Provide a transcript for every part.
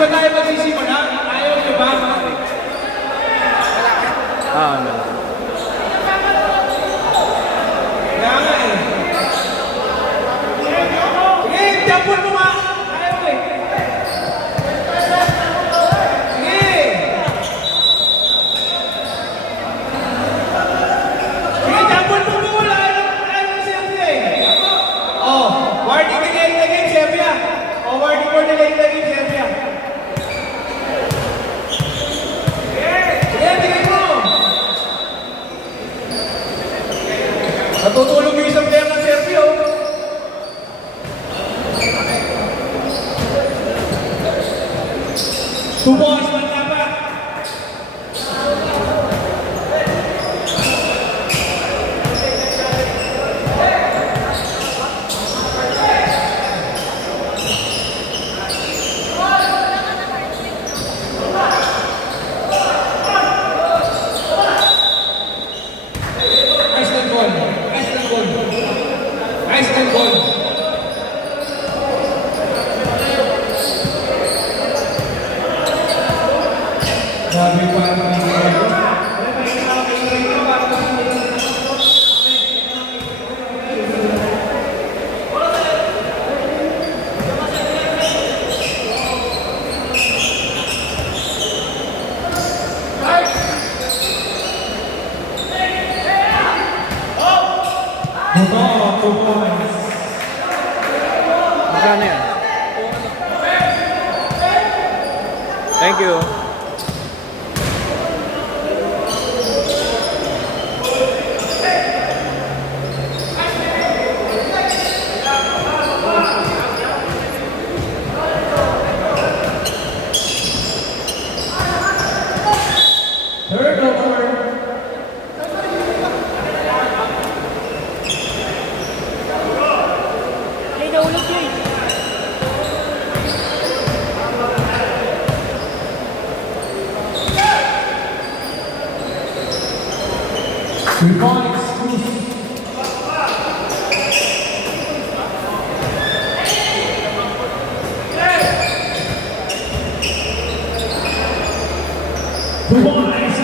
ba tayo magsisimula? Ayaw niyo ba? Ano? Kaya nga eh. Sige, jump mo nga. Ayaw eh. Sige. Sige, jump mo wala. Ayaw mo siya eh. Oh, warning again the game, Serbia. Oh, warning for the late the game, Serbia. Sige, bigay mo. Natutulog yung isang player ng Serbia, oh. Tubukas man dapat. Iceland goal. Iceland goal. Iceland goal. Grabe pa Magkano yan? Thank you. Third over. Ay, naulog yun. Rebound exclusive. Rebound exclusive.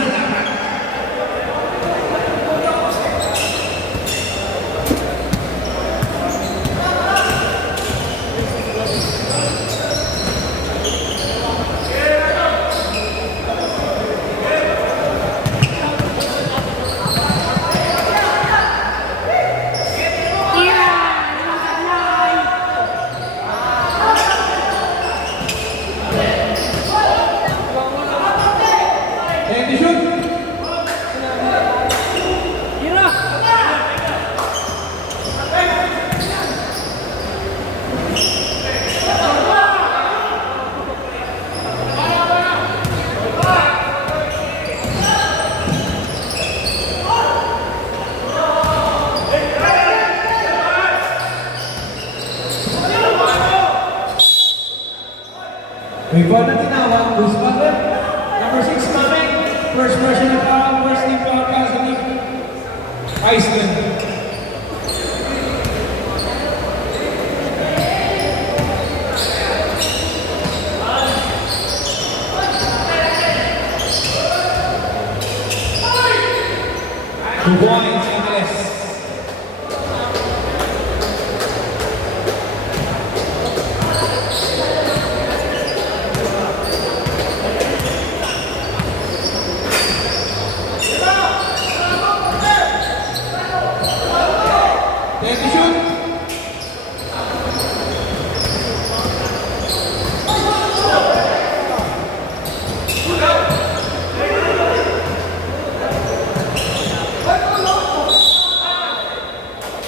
And the shoot. Rebound na tinawag, Guzman. Number 6 coming. First personal foul, first team foul, Kazanik. Iceland. Two points, Angeles. Then to shoot.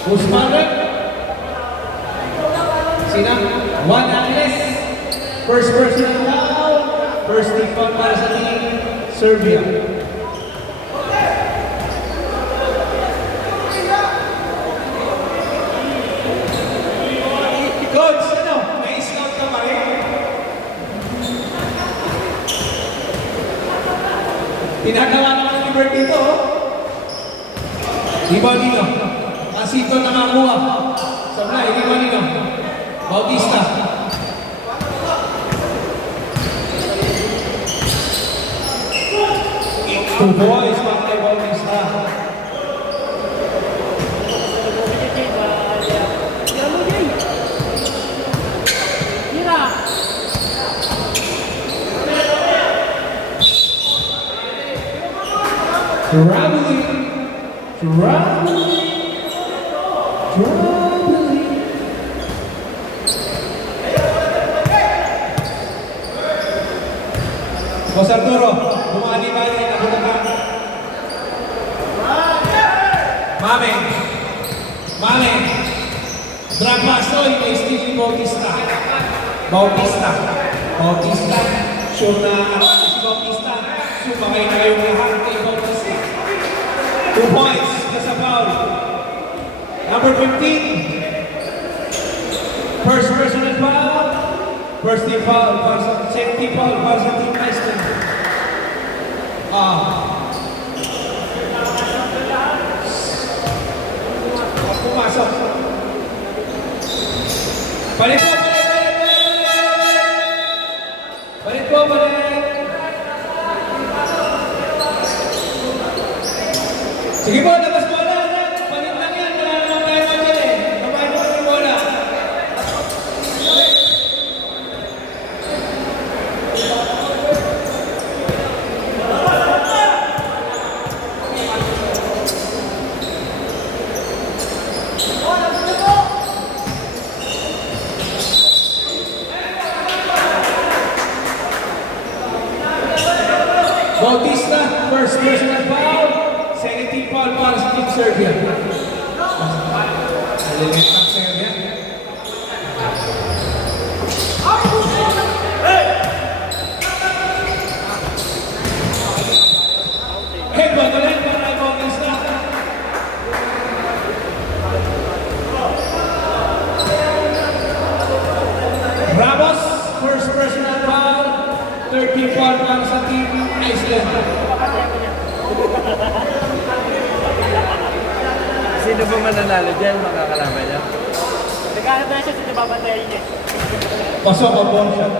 Guzman. Sina? One Angeles. First personal foul. First team foul para sa team Serbia. Coach, ano? May scout ka pa rin? Tinagawa naman ni Bert dito, oh. Di ba dito? Kasito nakakuha. Sablay, di ba dito? Bautista. boys, Pangkay Bautista. Traveling. Boss Arturo, bumali-bali na bulakan. Mame. Drag Mastoy, may Stevie Bautista. Bautista. Sure na si Bautista. Sumakay na kayong lahat kay Bautista. 2 points, nasa foul. Number 15. First personal foul. First team foul, second team foul, para sa team Western. Pumasok. Palit po. Sige po, labas bola. Palit lang yan. Wala naman tayo dyan eh. Kamay mo yung bola. Bautista, first personal foul. Second team foul para sa Team Serbia. Alilit ang Serbia. Headball ulit para kay Bautista. Ramos, first personal foul. Third team foul para sa Team Iceland. Sino ba mananalo dyan? Makakalaban niya? Nagkahanap na siya sa nababantayan niya. Pasok ang ball shot.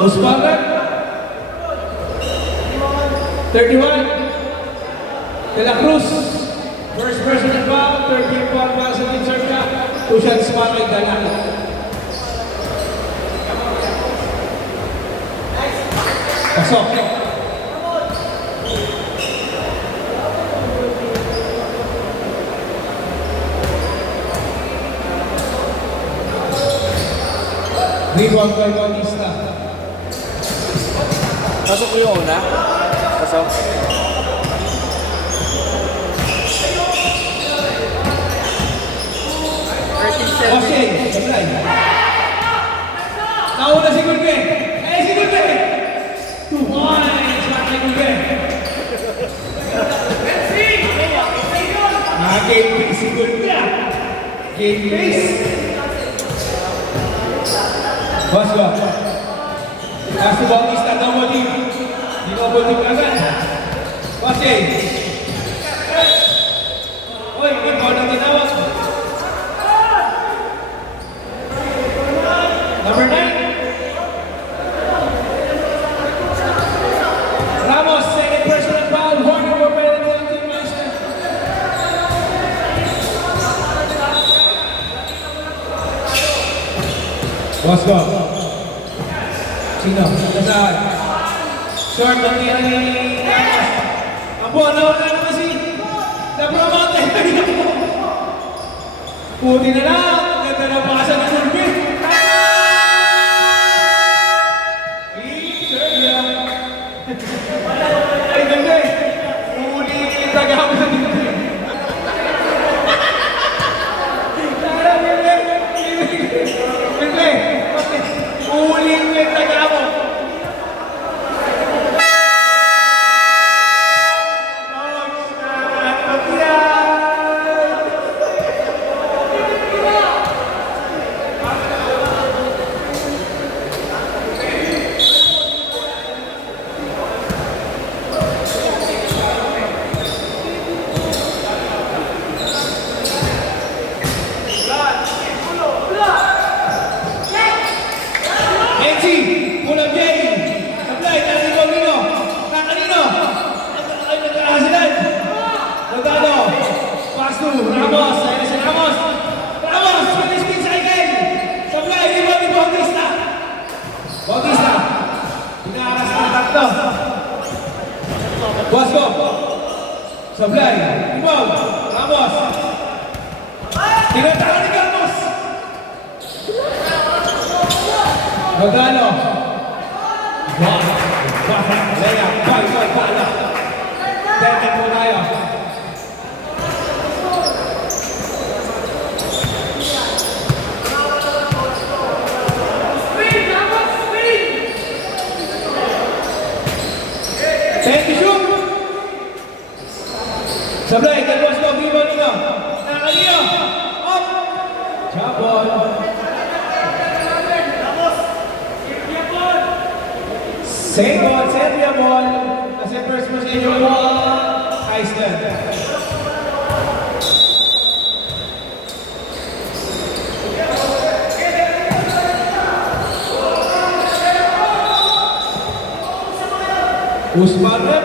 Uspagan 31. De La Cruz, first personal foul, 13 foul para sa Team Serbia. 2 shots para kay Dalaki. Pasok. Rebound kay Bautista. Pasok ko yung una. Pasok. Okay, supply. Nauna si Gulbe. Si Gulbe. 2 points para kay Gulbe. Game face si Gulbe. Game face. Boss. Si Bautista double team. Di double team agad. Okay. Uy, may ball na tinawag. Number 9. Ramos, second personal foul. Horner for penalty on Team Master. Boss go. Sino? Nasaan? Short ang tira ni Ramos. Ang buwan na wala naman si Napromote. Puti na lang. Ganda na pasa ng Gulbe. Ay, ganda eh. Uli yung tagahapon sa dito. Ganda eh. Uli yung tagahapon. NC, pull up Jay. Supply, naliligaw nino. Kakanino? Ay, nagkakasilan. Nagano. Pass to Ramos. Ayun si Ramos. Ramos, finish spin cycle. Supply, rebound ni Bautista. Bautista. Pinaaras ang tatlo. Bosco. Supply, rebound. Ramos. Tinatalo ni Ramos. Nagano. Layup, bala. Dekan po tayo. Thank you, shoot. Sablay, kay Bosco, vivo nino. Nakalino. Up. Chabon. Same ball, Serbia ball. Kasi first position ball, Iceland. Usman rep.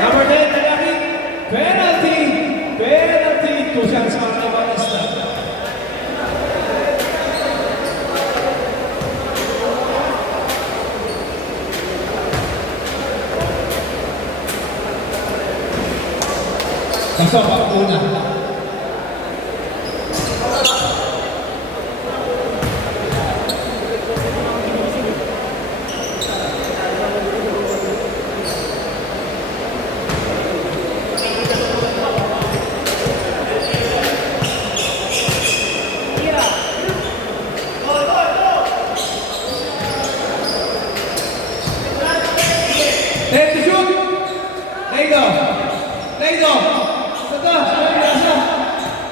Number 10, Nagaki. Penalty. Penalty. 2 shots para kay Bautista. Pasok ang una. Ten to shoot. Leido. Leido. Saka.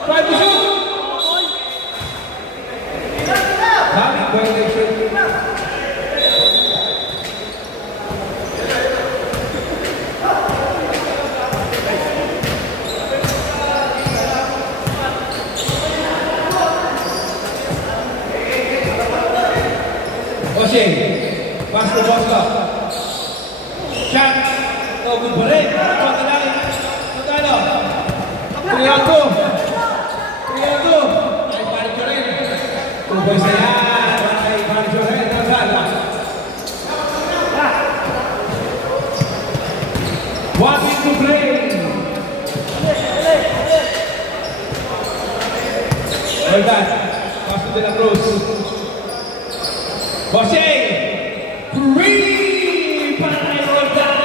Five to shoot. Dami violation. Oshie. Pass to Bosco. Shot. No good pa rin. Magkano? 3-2. 3-2. Ay, palit ko rin. 2 points na yan. Ay, palit ko rin. Magkano? 1 minute to play. Well done. Pass to De La Cruz. Boshe. 3 para kay Roldan.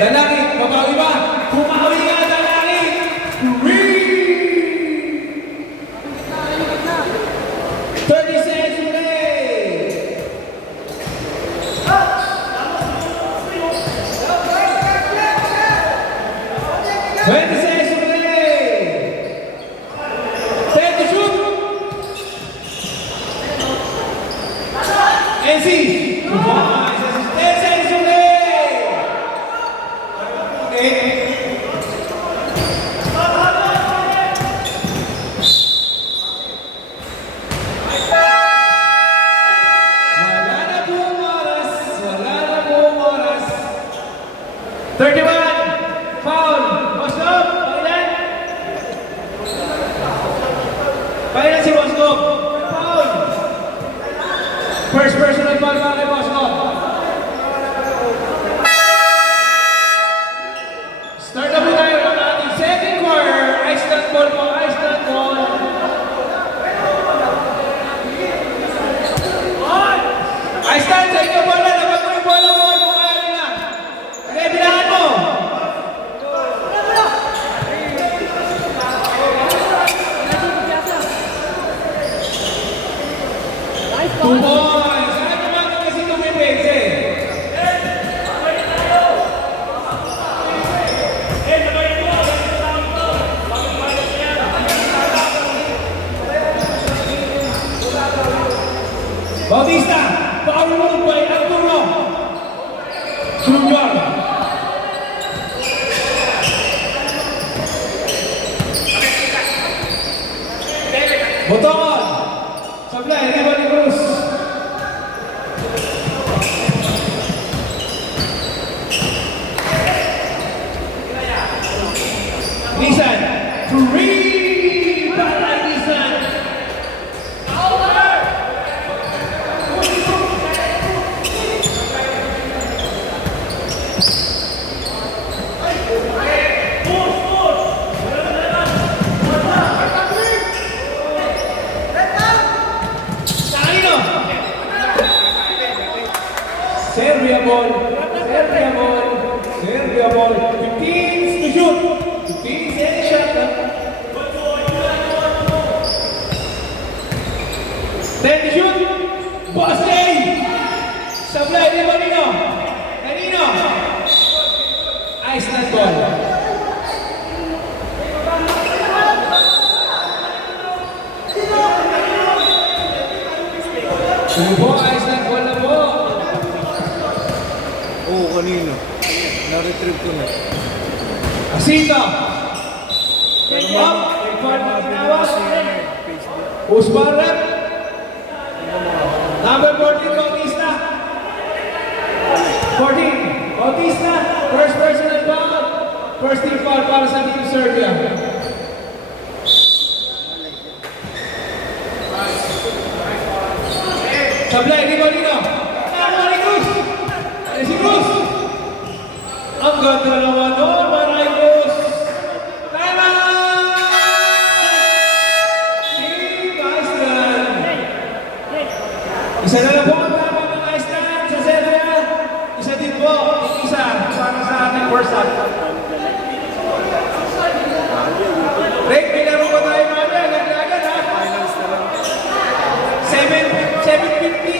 Dalangit, mabawi ba? Pumawi nga, Dalangit! 30 seconds to play! Twenty seconds to play! 10 to shoot! NC! 10 seconds to play! Wala na buong oras. 31. Foul. Boscov. Pangilan si Boscov. Foul. First personal foul para kay Boscov. Start na po tayo ng ating second quarter. Iceland ball po. Iceland ball. Iceland, sa inyo bola. Dapat mo yung bola mo. Kung kaya nila. Okay, bilangan mo. Two points. Ano naman ang kasi tumipig eh? Boton! Sablay, Ribbon Cruz. Nisan, 3 para Nisan. Kanino? Serbia ball. Serbia ball. Serbia ball. 15 to shoot. 15 second shot. 10 to shoot. Boss A. Sablay ni Manino. Kanino? Iceland ball. Tubo, Iceland ball na po. Oo, kanino? Na-retrieve ko na. Asito. Pero Up. Report na tinawas. Usbarat. Number 14, Bautista. 14, Bautista. First personal foul. First team foul para sa Team Serbia. Sablay, di ba dito? Tama ni Cruz. Ay, si Cruz. Ang ganda naman doon, Maray Cruz. Tama! Team Iceland. Isa na lang po ang tama ng Iceland sa Serbia. Isa din po, isa para sa ating first half. Rick, may laro pa tayo mga agad ha? Finals na lang. 7:50.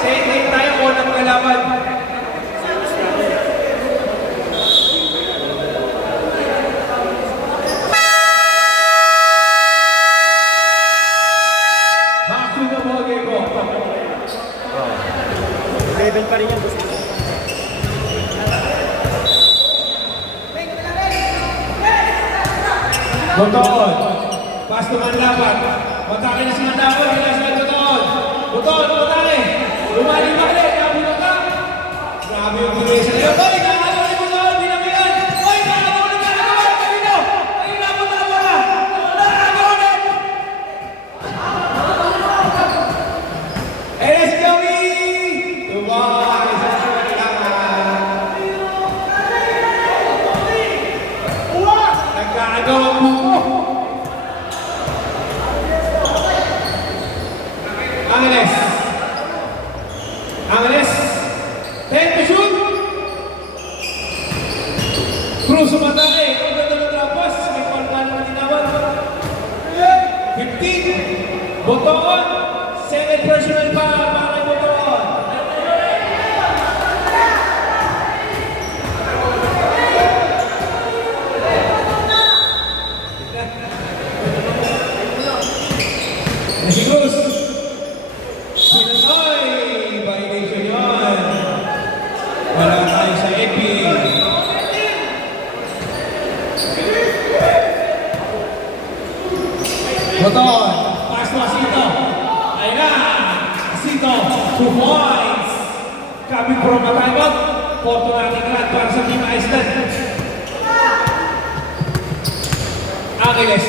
Sa tayo ko ng kalaban. Back to the ball game po. Level pa rin yan. Buton. Pass to Manlaban. Matake na si Manlaban. Kailangan sa Buton. Buton, matake. Lumali-mali. Nabuto ka. Grabe yung bigay sa iyo. Balik! Nakakatawa ni Buton. Binabihan. Oy! Nakakatawa na nakakatawa. Kanino? Ay, napunta na. Nakakatawa na. Eres Joey! Tumay sa kailangan. Nagkakagawa mo ko. Angeles. Angeles. 10 to shoot. Cruz sumatake. Ang ganda ng trapas. May palman na tinawan. 15. Boton. Second personal pa para kay Boton. Si Cruz. Pinatay. Violation yun. Wala tayo sa NBA. Boton. Pass to Asito. Ayun na. Asito. 2 points. Coming from a timeout. Fortunating run para sa Team Iceland. Angeles.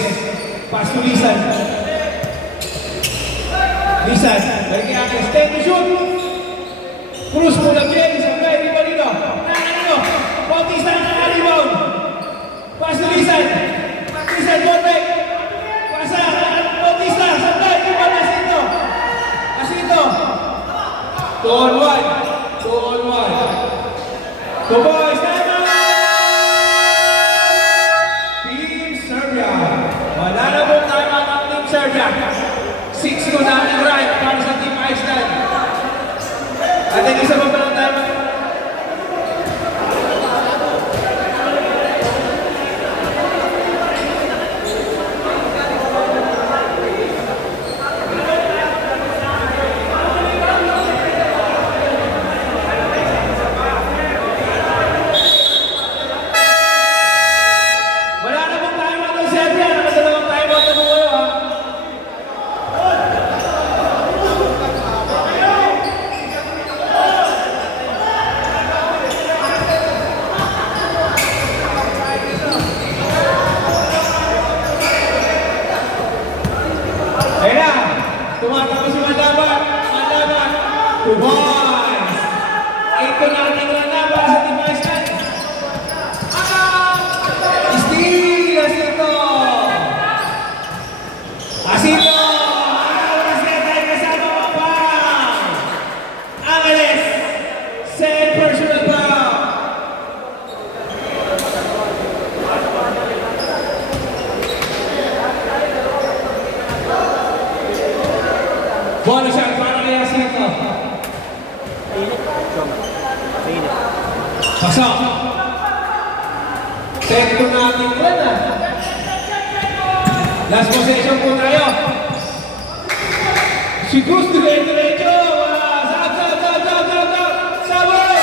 Pass to Lisan. Lisan. Balik kay Angeles. 10 to shoot. Cruz mula Biel. Sablay. Di ba dito? Nakakano. Bautista na naka-rebound. Pass to Lisan. Lisan. Bontek. Pasa. Bautista. Sablay. Di ba na Asito? Asito. 2 on 1. 2 on 1. 2 boys. Time out! Team Serbia. Wala na po time out ang Team Serbia. 6 ko namin right para sa Team Iceland. At isa pa pa ng time out. Pasok. Sekto natin yan ah. Last possession po tayo. Si Cruz, diretso. Sab. Sabay.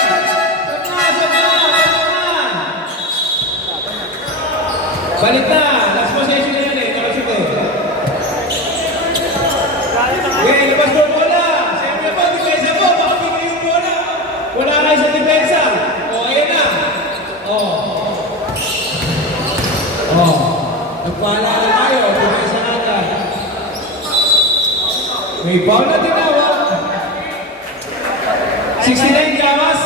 Balik na. Last possession na yan eh. Nakashoot eh. Okay, labas mo bola. Siyempre po, depensa po. Baka bigay yung bola. Wala kayo sa depensa. O, ayan na. Nagpaalala tayo. Depensa natin. May foul na tinawag. 69 Gamas.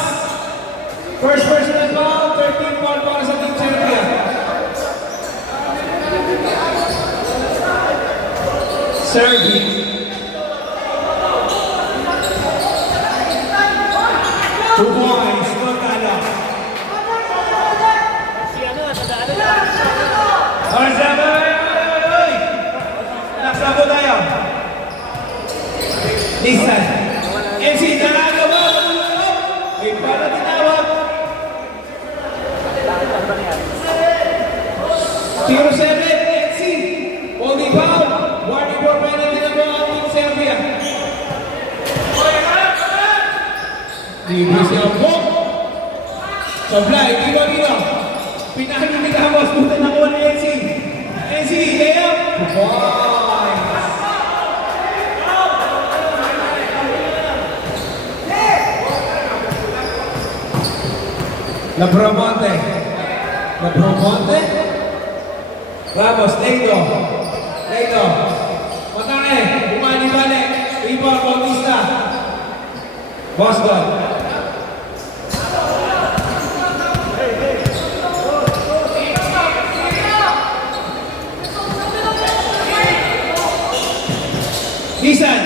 First personal foul. 13 foul para sa Team Serbia. Serving. 2 points. Magkala. Si ano, nadaan na. Oy! Naksabo tayo. Nissan. MC, nakagawa. May pala tinawag. Tiro 7, MC. Holding foul. Warning for penalty na po ang Team Serbia. Libre siya po. Sablay, dito. Pinahalo ni Ramos. Punta na kuha ni NC. NC, layup. Points. Labromonte. Ramos, Leido. Matake, bumali balik. Rebound, Bautista. Boston. Nissan.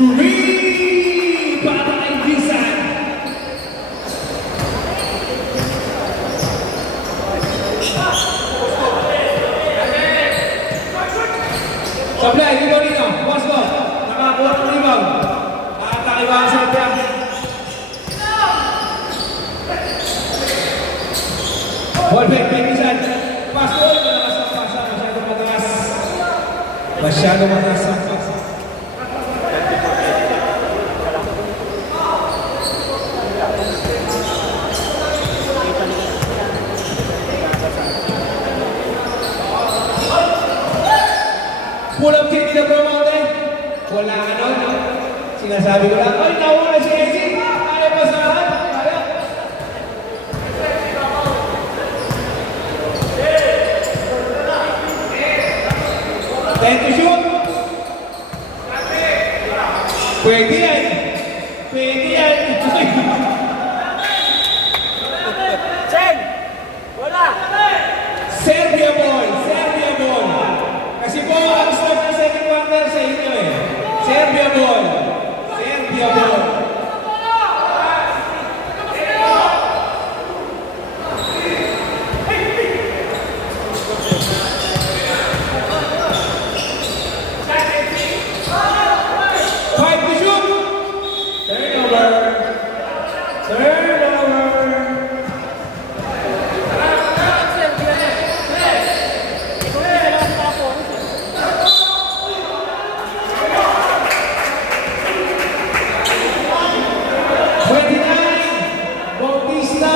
3 para kay Nissan. Sablay, dito. Boston. Nakakuha ng rebound. Nakatake ba sa Serbia? Ball back, Nissan. Pass ball. Masyado mataas ang pass. Pull-up kick ni Labromonte. Wala ano. Sinasabi ko lang, ay, nauna si Ezzy. Kaya pasahan. Kaya. Time to shoot. Pwede yan. Chen! Wala! Serbia ball. Kasi po, ang start ng second quarter sa inyo eh. Serbia ball. 5 to shoot. Turnover. Bautista,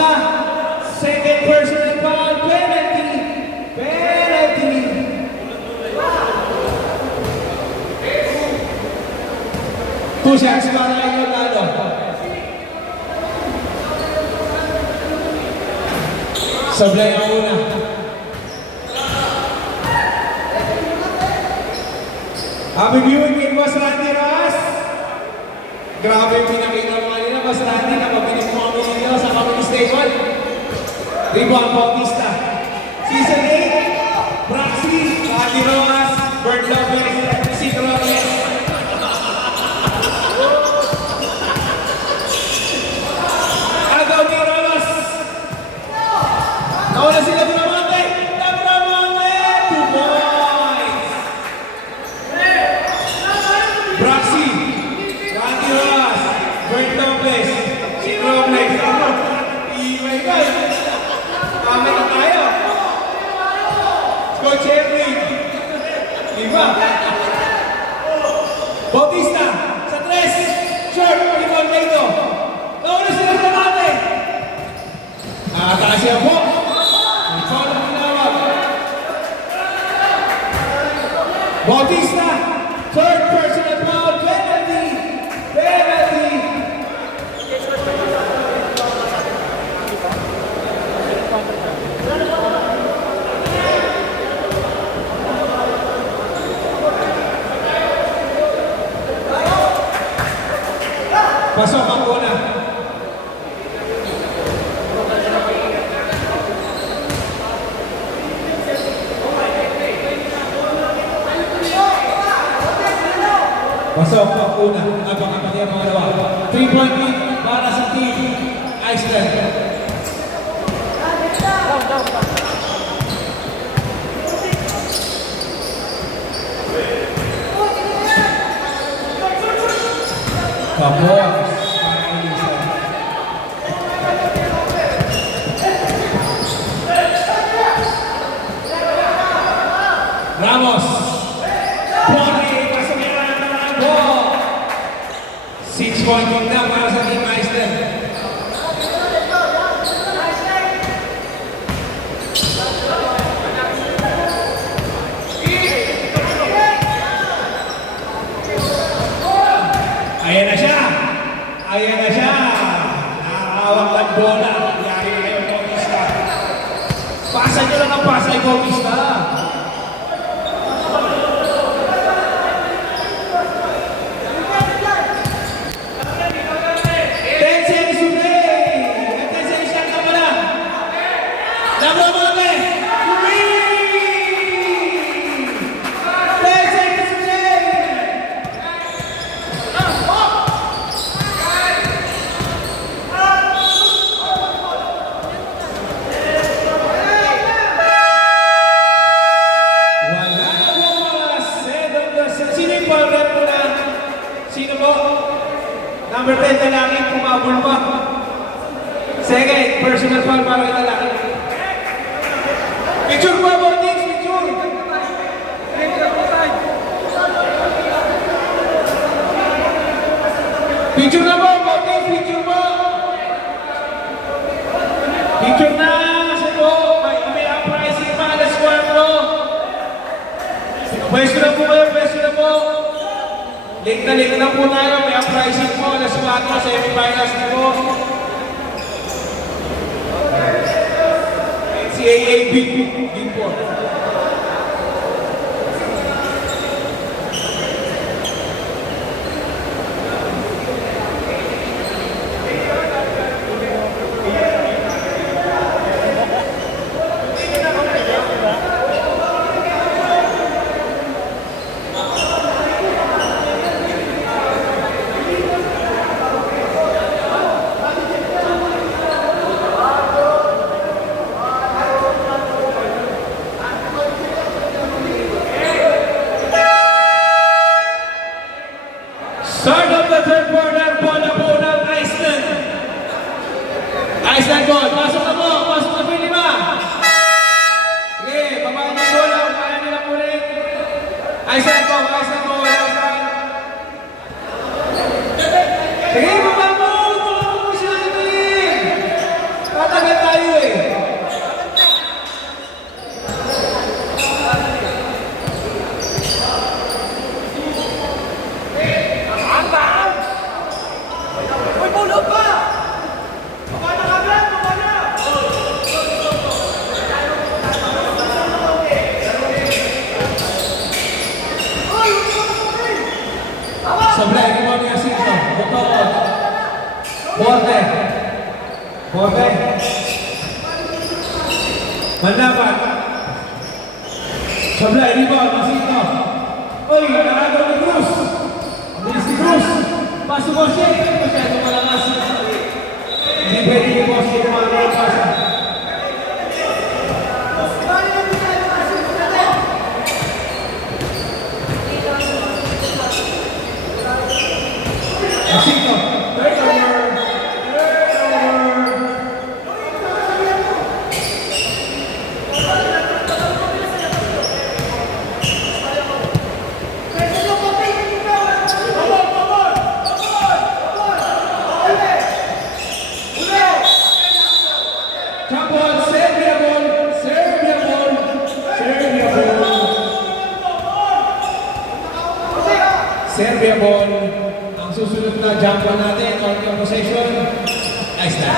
second personal foul, penalty. 2 shots para kay Notado. Sablay ang una. Happy viewing kay Boss Randy Ross. Grabe yung pinakita mo kanina, Boss Randy, kapag pinagmamay nila sa comedy station. Rebound Bautista. Season 8, Braxi, Randy Ross, Bert Lopez, si Robles. Agaw ni Ross. Nauna sila Labromonte. 2 points. Braxi, Randy Ross, Bert Lopez, si Robles. Iway ka. Bautista, third personal foul, penalty, penalty. Pasok ang una. Pasok ang una. Napakapati ang mga dalawa. 3-point lead para sa team Iceland. Tapos, Ramos. Pori, pasok yan ang ball. 6-point lead na para sa team Iceland. Ayan na siya. Ayan na siya. Nakakawang ng bola. Yari na kayo, Bautista. Pasa niyo lang ang pasa kay Bautista. Tensen Sumay. Tensen siya ka pala. Namamame. Sumay. Tensen Sumay. Wala na po mga sino yung ball rep mo na? Sino po? Number 10 lalaki, kumabol pa. Second, personal foul para kay lalaki. Picture po, Bortix, picture. Picture na po, Bortix, picture po. Picture na, kasi po, may uprising pa, alas 4. Pwesto na po kayo, pwesto na po. Late na po tayo, may uprising po, alas 4, semifinals na po. NCAA Big Four. Start of the third quarter, bola po ng Iceland. Iceland goal. Pasok na po. Pasok na po yung 5. Sige, babaan niyo yung bola. Kaya nila po rin. Iceland po. Iceland po. Sige, babaan mo. Tulungan mo sila ito eh. Tatagal tayo eh. Sablay, kung ano yung sino? Bukod. Borte. Borte. Manlaban. Sablay, rebound. Masino. Uy, nakagaw ni Cruz. Bilis ni Cruz. Pasok ko siya. Masyado malakas. Hindi pwede yung boss yung mga pasa. Masino. Third over. jump ball natin, counter possession. Nice na.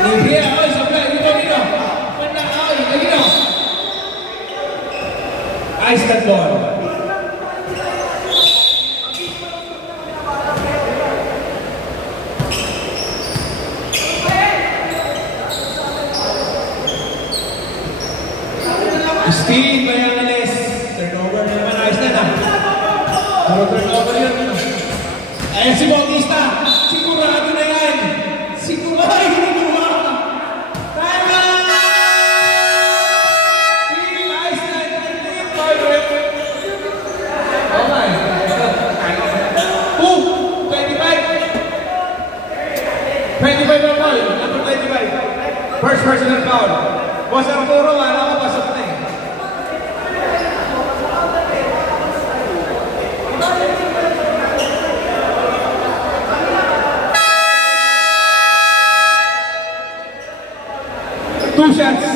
Libre, oy, sablay, dito. Panda, oy, dito. Ice that ball. Steve Bayanes, turnover naman, ayos na. Puro turnover yun. Ayan si Bautista, sigurado na yan. Sigurado, hindi mo. Time out! Steve, ayos na. Okay. 25 na foul, number 25. First personal foul. Boss Arturo, alam ko, pasok na eh. Two shots.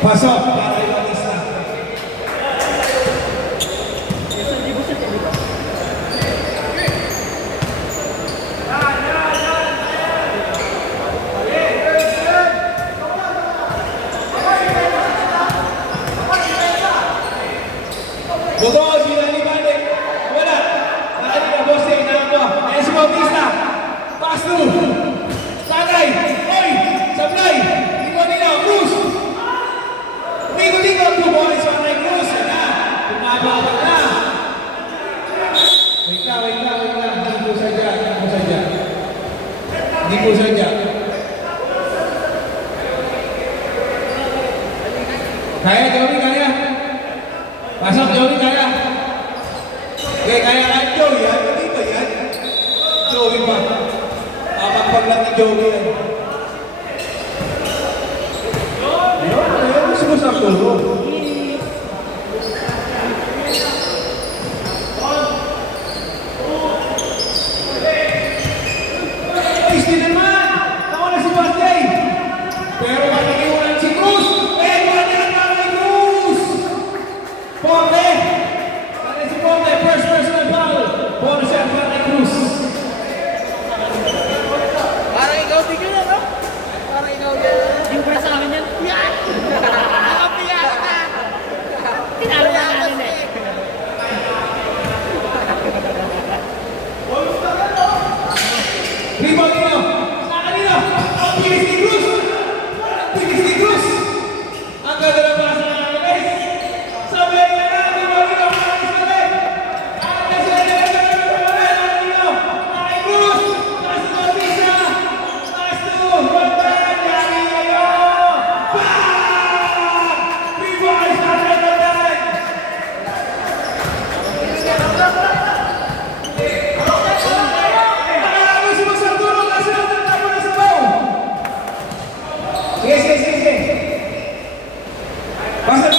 Pasok para yung Bautista. Buto, sinalibalik. Wala. Nakalimutan, boss eh, nakapa. Ayan si Bautista. Pass through. Tagay. Oy, sablay. Ikaw nila, Cruz. Ikot-ikot, 2 points on my Cruz. Yan na. Pinababag na. Wait na. Hindi po sadya. Kaya, Joey, kaya. Pasok, Joey, kaya. Okay, kaya, Joey, yan. Hindi ba yan? Joey ba? Kapag lang ni Joey yan. Ayun, sumusap tulo. Ayos din naman! Tawa na si Bastay! Pero matikiwanan si Cruz! Wala kay Cruz! Ponte! Kaya si Ponte, first personal foul! Bonus shot para kay Cruz! Parang ikaw bigyan na, no? Parang ikaw bigyan. Yung press sa amin yan. Yan! Tinalo na namin eh. Rebound nila! Sa kanila! Ang bilis ni Cruz! Ang ganda na pasa na namin, guys! Sabay ka na! Rebound nila! Maraming sabay! Ang sabay na nila! Kay Cruz! Taas na Bautista! Taas to! Bantan! Yari kayo! Bang! Rebound sa Bantan! Sige. Pasal.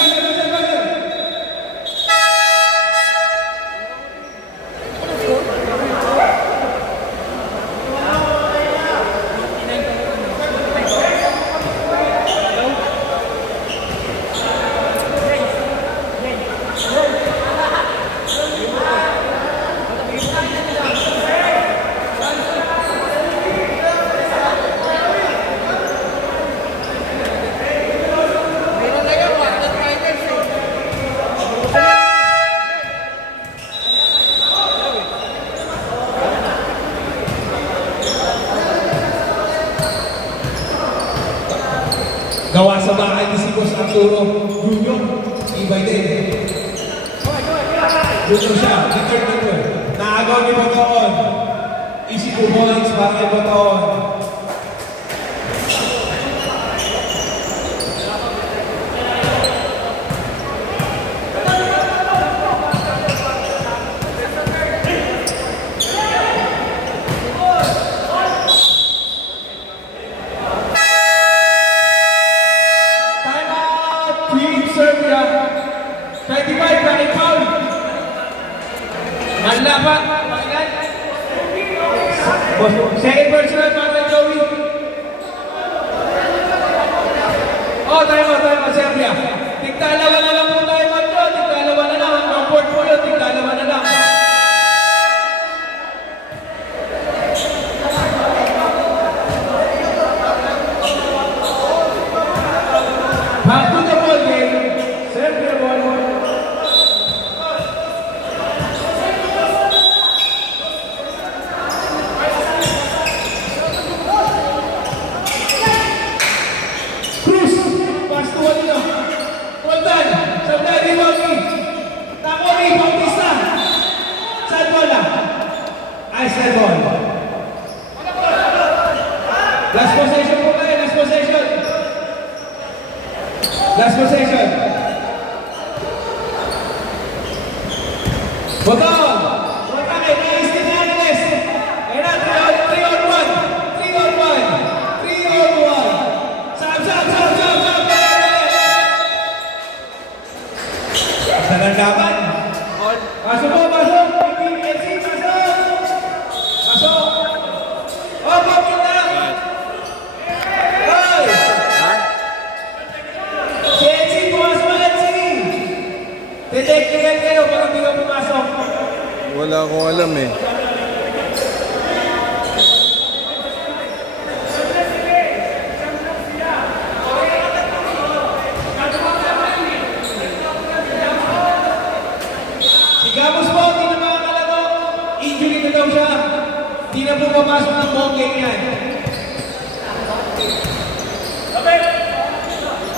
Gawa sa bahay ni si Boss Arturo Junior, ibay din. Junior siya, Junior. Naagaw ni Bataon. Easy 2 points para kay Bataon. 25, Rocky Paul. Manlapat, Mangan. Second personal para kay Joey. Oh, tayo, Serbia. Tigdalawa na lang po tayo matro. Tigdalawa na lang. Ang portfolio, tigdalawa na lang. Back to the ball game. Serbia ball. Cruz, pass to Walino. Roldan, Sabday, Rivaldi. Tamori, Bautista. Side ball lang. Ay, side ball. Last possession po kayo, last possession. Last possession. Botol. Botol, nice to Hernandez. Ayun na, 3 on 1. 3 on 1. 3 on 1. Sab. Salang laban. Pasok po, pasok. PPNC, pasok. Pasok. Oh, papunta. Hoy. Si NC, pumasok ka, NC. Detective kayo pag hindi ka pumasok. Wala akong alam eh. Si Gamos po, hindi na makakalaro. Injury na daw siya. Hindi na po papasok ng bongeng yan.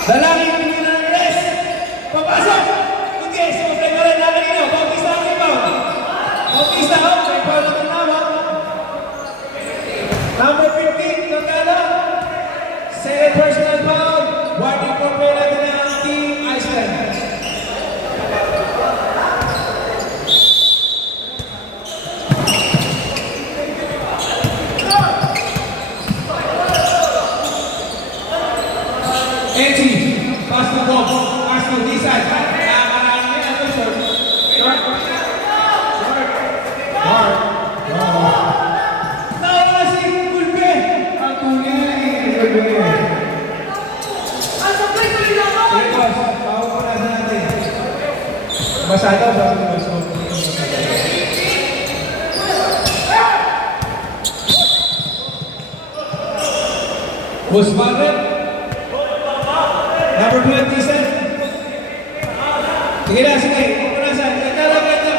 Dalangin, hindi na ng rest. Papasok! Okay, sumabay ka rin na kanina. Bautista ang rebound. Bautista, may foul na tinawa. Number 15, Nagala. Second personal foul. Warning for penalty ng Team Iceland. NC, pass to Bob. Pass to this side. Nakakarahan niya. Ano, sir? Short. Nauna si Gulbe. Ang tunay. Gulbe. Sige, boss. Pawag ko na sa natin. Masada ba? Boss Barret. Number 27. Sige na, sige. Pupunasan. Ganda.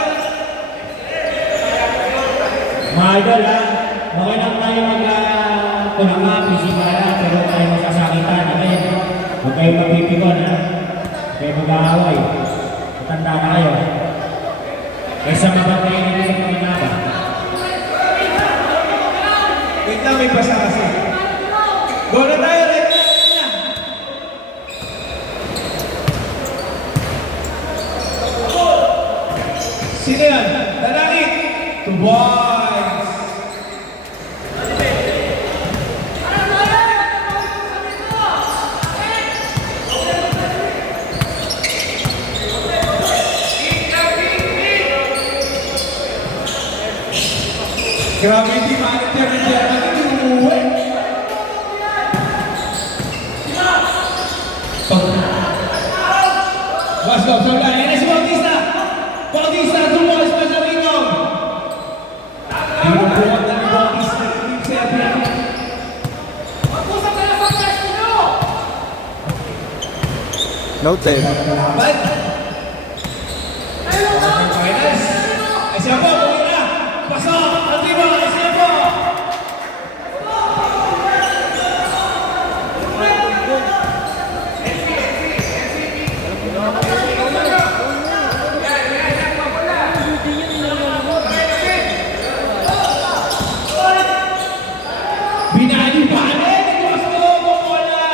Mga idol ha, okay lang tayo mag-tulanga, physical na, pero tayo magsasakitan. Okay? Huwag kayo magpipikon ha. Huwag kayo mag-aaway. Matanda na kayo. Kaysa mabantayin nito sa paminaba. Wait lang, may basa kasi. Go na tayo, right na. Sino yan? Dalangin. To boys. Grabe, hindi manager ni German. Hindi umuwi. Let's go, Soldan. Yan na si Bautista. Bautista, tumuwas pa sa ringong. Pinubuhat na ni Bautista. Serbia. Noted. Laban. Finals. Ay siya po, buhay na. Pasok. Altibo. Ay siya po. Binali pa rin. Gusto mo wala.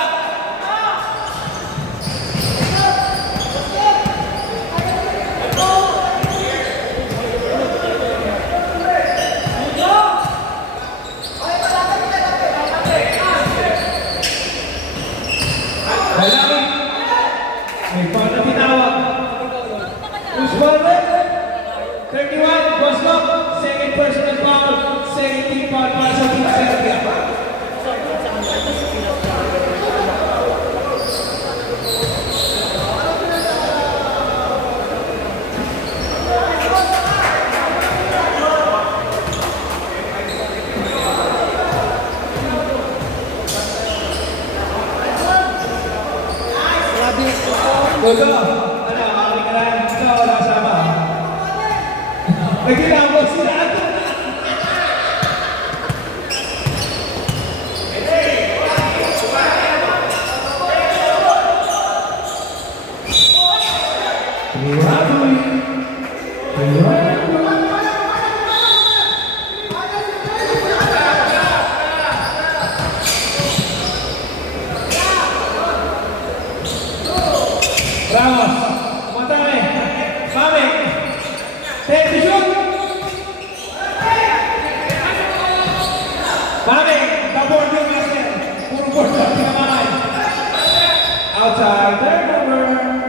personal foul, second team foul para sa Team Serbia. Gogo, ano, makinig ka lang. Ikaw, wala kasama. Nagkailangan mo sila. Ramos, matame, mame, take the shoot. Mame, the board yung master. Puro board lang, pinamamay. Outside, turnover.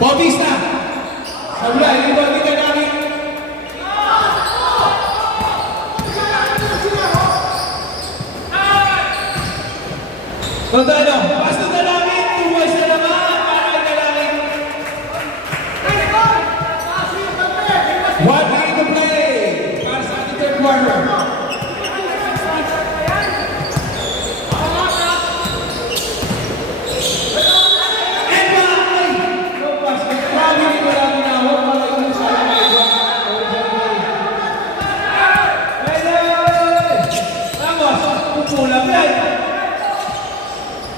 Bautista, sebelah ini buat kita lagi. Tontono, pas tu dalangin, tuwa sa naman, para dalangin. 1 minute to play, para sa ating third quarter. Pulang yan.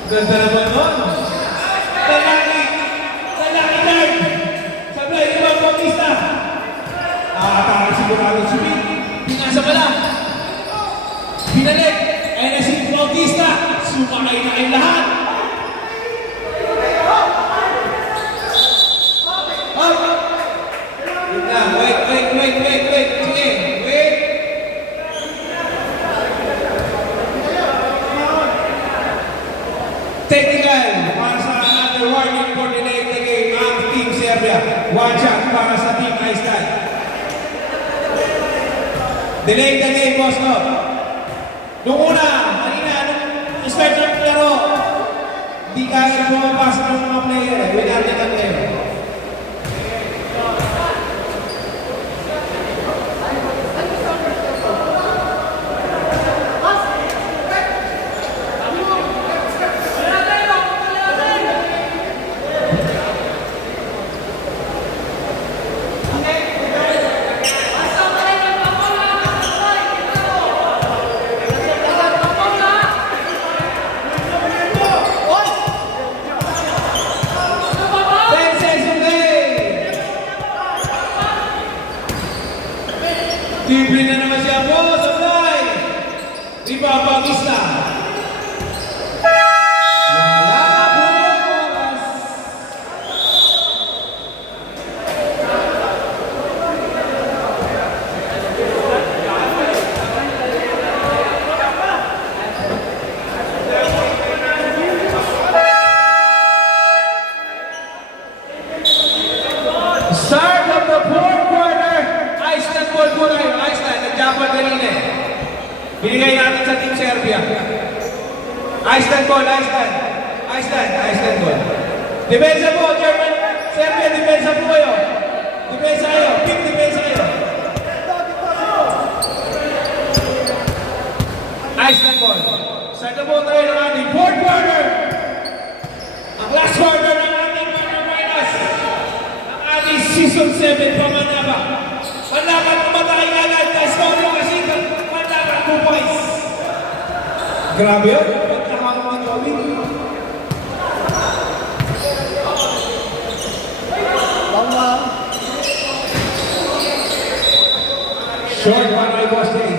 Ganda naman nun. Talaki guard. Sablay, ibang Bautista. Nakakatakas sigurado si Pete. Pinasa pala. Pinalik. Ayan na si Bautista. Sumakay na kayo lahat. Up. Wait na. Wait. Sige. Wait. Technical, para sa another warning for delaying the game ang Team Serbia. One shot para sa Team Iceland. Delaying the game, boss no. Nung una, kanina, nung start ng laro, hindi kaya pumapasok ng mga player. Winarte ka player. Libre na naman siya po, Sablay! Di ba, Bautista? Wala po oras. Start of the fourth quarter. Iceland ball po tayo. Iceland, nag-jumper kanina eh. Binigay natin sa Team Serbia. Iceland ball. Iceland ball. Depensa po, German. Serbia, depensa po kayo. Depensa kayo. Big depensa kayo. Iceland ball. Start na po tayo ng ating fourth quarter. Ang last quarter ng ating Partner Finals. Ang ating Season 7 pamanaba. Mandapat pumatay agad. Scoring kasi. Mandapat Grabe yun. Pagkakakot ni Joey. Short para kay Boss Jay.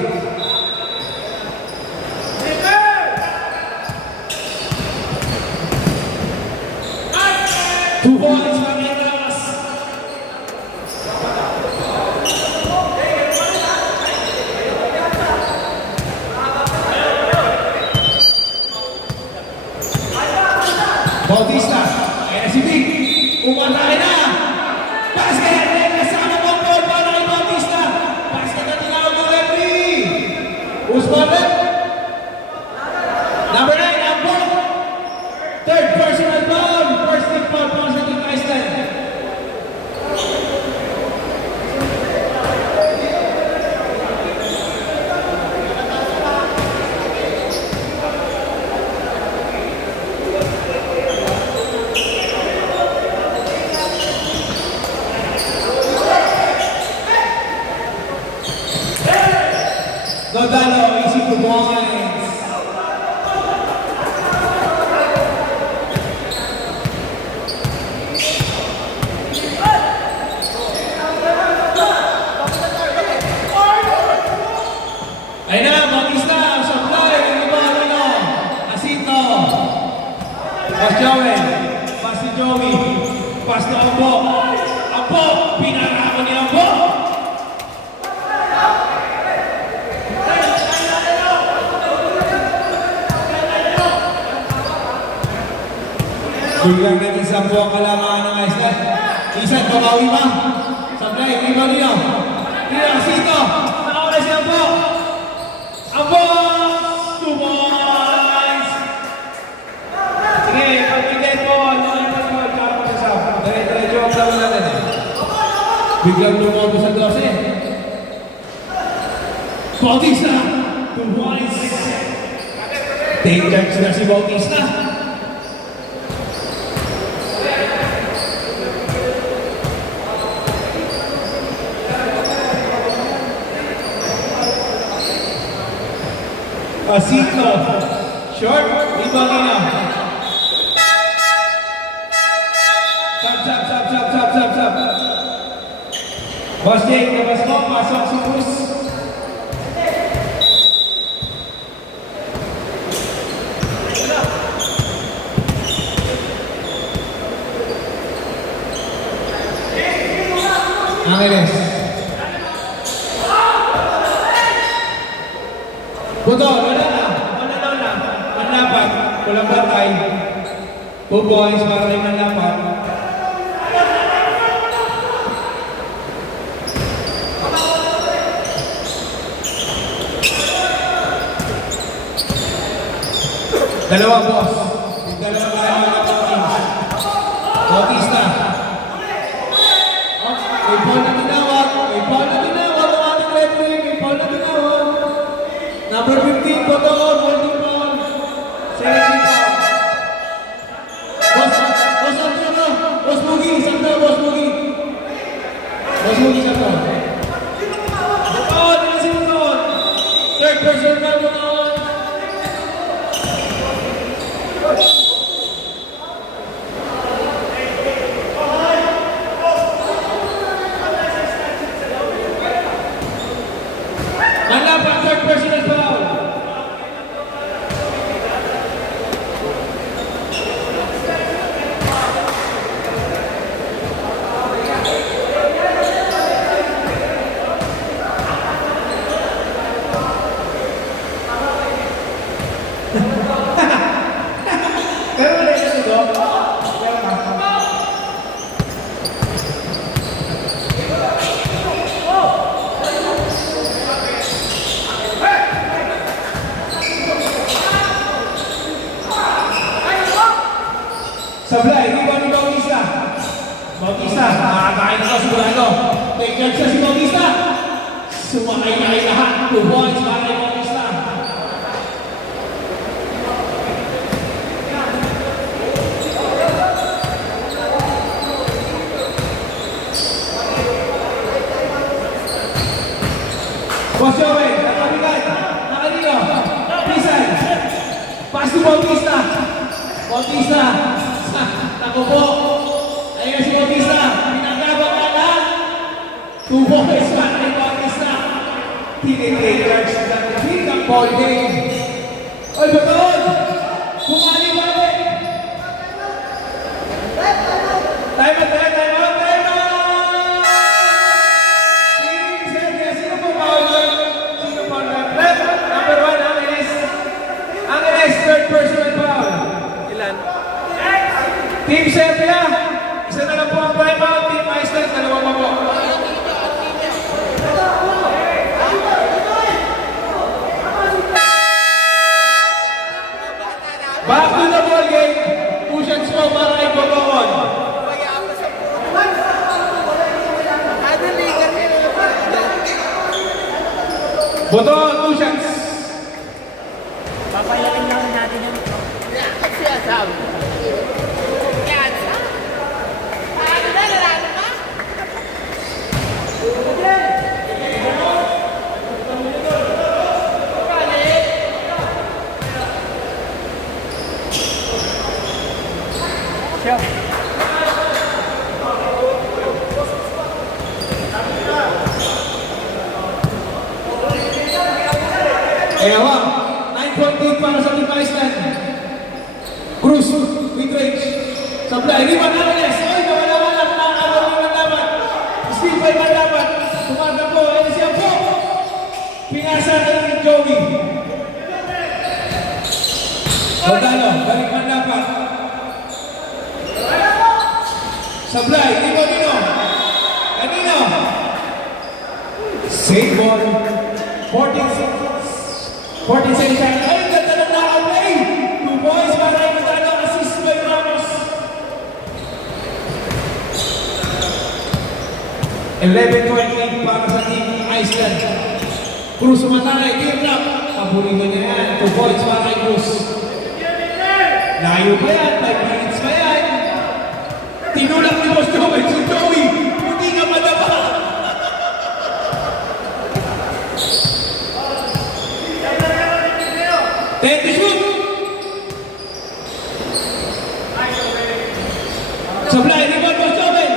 Two points para kay Ramos. Bautista, ayan si Vic. Umatake na. Basket! May kasama ng ball para kay Bautista. Basket na tinawag ng referee. Who's ball? Number 9, Ambo. Third personal foul. First team foul para sa Team Iceland. Dodano, easy to points. Ayun na, Bautista, supply, hindi ba, ano? Asito. Pass Joel. Pass si Joey. Pass na Ambo. Ambo, pinarako ni Ambo. Biglang naging sampo ang kalamangan ng Iceland. Isan, babawi ba? Sablay, hindi ba niyo? Hindi, Asito. Nakawala si Ambo. Ambo! 2 points! Sige, pag-bigay po. Ano yung pag-bigay? Kaya mo sa sa. Dire-diretso ang laman natin. Biglang lumobo sa 12. Bautista! 2 points! Take charge na si Bautista. Asito, short, rebounding na. Sab. Boss Jake, labas mo, pasok si Cruz. Angeles. Buto, wala na. Manlapat. Walang batay. 2 points para kay Manlapat. Dalawa, boss. Yung dalawa tayo mga Bautista. Bautista. May ball na tinawag. Ang ating referee. May ball na tinawag. Number 15, Toto, holding ball. Second foul. Boss Arturo. Boss Mugi, Santo, Boss Mugi. Boss Mugi, Santo. Buton, nila si Buton. Third person na Buton. Manlapat, third personal foul. Pero wala siya dito. Sablay, di ba ni Bautista? Bautista, nakakain na sigurado. Take charge siya si Bautista. Sumakay na kayo lahat. 2 points para kay Bautista. Boss Joey, nakabigay. Nakanino. Pisan. to Bautista. Bautista. Ako po. Ayun si Bautista. Pinagkabang na lang. 2 boys pa kay Bautista. Teenagers na naging ang ball game. Oy, Baton! Bumali ba rin? Time out! Team Serbia, sino po bawal? Sino po ang red? Number 1, Angeles, third personal foul. Ilan? Team Serbia, isa na lang po ang time out. Team Iceland, dalawa pa po. Back to the ball game. 2 shots po para kay Botoon. Botoon, 2 shots. Papayakin lang natin yung... Siya, sabi. Yan, sabi. Ano na, lalaki ka? Siya. Kaya wa, 9.8 para sa Team Iceland. Cruz, mid-range. Supply, Rivan Angeles. Oy, mawala-wala na ang Rivan dapat. Steve pa Rivan dapat. Tumaga po, ayun siya po. Pinasa na ni Joey. Rodano, balik man dapat. Supply, Rivan Nino. Kanino. Save ball. 14 seconds. Ay, ganda ng nakaplay! 2 points para kay Matano, assist by Ramos. 11-28 para sa Team Iceland. Cruz sumatay, team up. Paborito niya yan. 2 points para kay Cruz. Layo pa yan, 5 minutes pa yan. Tinulak ni Boss Joey, si Joey. Hindi ka madapa. Take the shoot! Supply, rebound was open.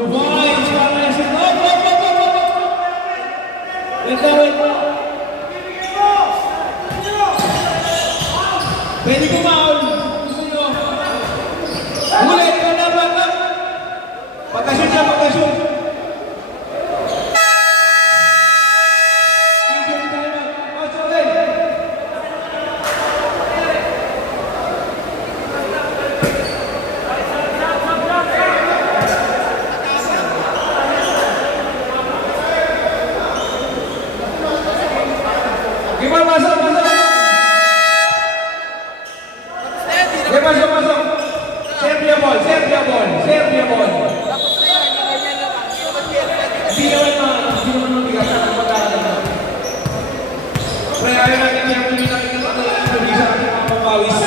2 points para sa Wait go. Pwede kumaon. Gusto nyo. Ulit, dapat. Pagkashoot siya, pagkashoot. Gimana masuk? Dia masuk. Serbia ball. Tapos na yan, yung ganyan lang. Hindi naman bigasan ang pag-aaral. Pre, ayaw natin yung pinakita ng Indonesia at mga pangawis.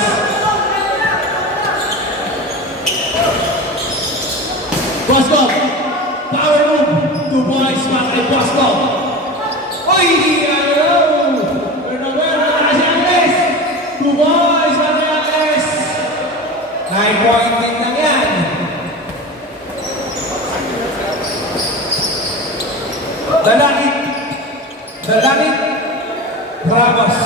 Boskov, power move. 2 points para kay Boskov. Oy, Angeles. 2 points para kay Angeles. 9-point din lang yan. Dalangit, Ramos.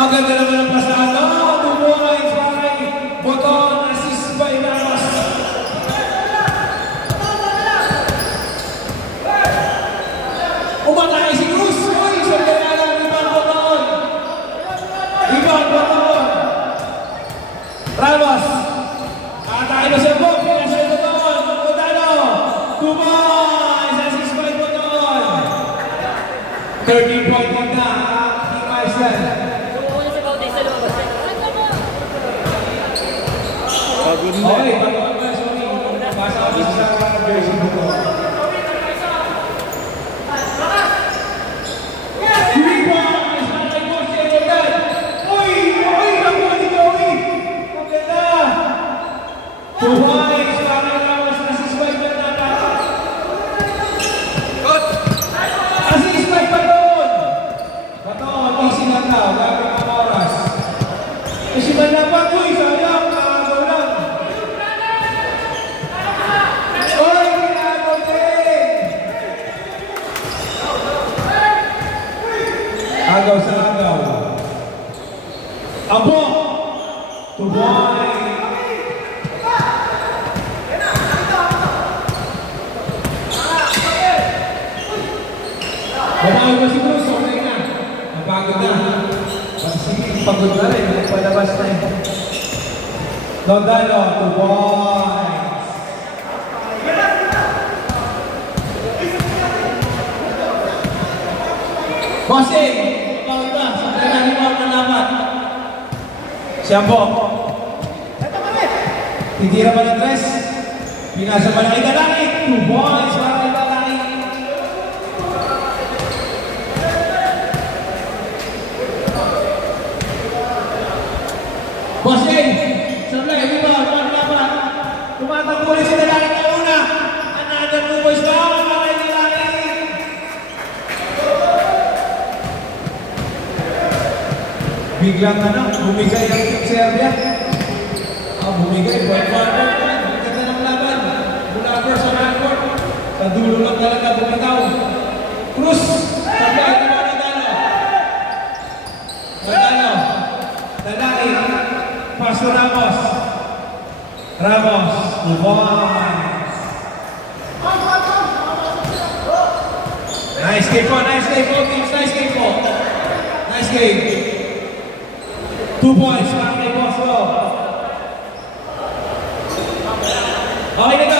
Ang ganda naman ng pasahan. 2 points para kay Boton, assist by Ramos. Umatay si Cruz. Uy, sandali lang, rebound Boton. Ramos. Atake na siya po. Pinasa ito doon. Botano. 2 points. Assist by Boton. 13-point lead na. Team Iceland. Una si Bautista lumabas. Pagod na. Okay, pagod na. Sorry. Basa kami sa jersey mo ko. 3 points. Malay mo siya Jordan. Uy! Nakuha ni Joey. Ang ganda. 2 points. Para Ramos. Assist by Boton. Assist by Baton. Baton, easy lang daw. Gagawin ang oras. Agaw sa agaw. Abo! Tuboy! Babae ba si Cruz? Okay na. Napagod na. Sige, pagod na rin. Nagpalabas na eh. Dodano, Tuboy! Bossing! Ikaw iba, sa kailangan mo ang laban. Siya po. Titira pa ng tres. Pinasa pa ng italangit. 2 points para kay Italangit. Bossing! Sablay, di ba? Ang laban. Tumatakbo rin si Italangit na una. Another 2 points ba? Para kay Italangit. Biglang bumigay ang Team Serbia. Bumigay, point forward. Ganda ng laban. Mula first sa half-court. Sa dulo lang talaga bumitaw. Cruz! Sabay na mga Dano. Dano. Dalaki. Paso Ramos. Ramos. Lubos. Nice game po. Nice game po, teams. Nice game po. Nice game. 2 points para kay Bosco. Okay na